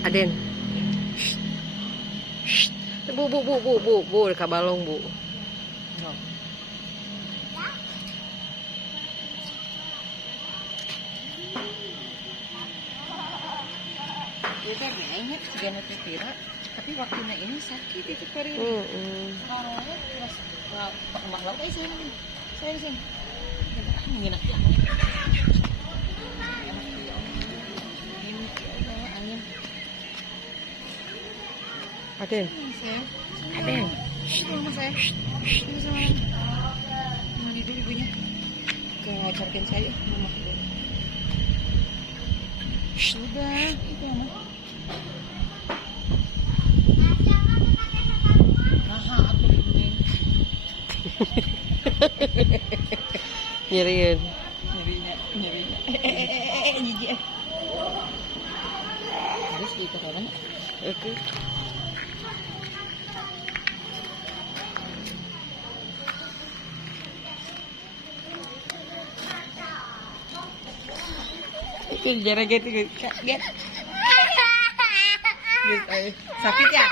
Aden. Shh. Bu, kabalong, Bu. No. Kita ingat gana tira, tapi waktunya ini sakit itu Karin. Sekarangnya terus mak laut aja sini. Saya di sini. Angin ya. Angin. Aden. Aden. Sama saya. Ini sama. Mandi dulu ibunya. Ngajarkan saya rumah. Sudah, itu mah. Nah, aku ini. Nyeriin. Nyerinya. Jijik. Harus diikut Oke. Sakit ya?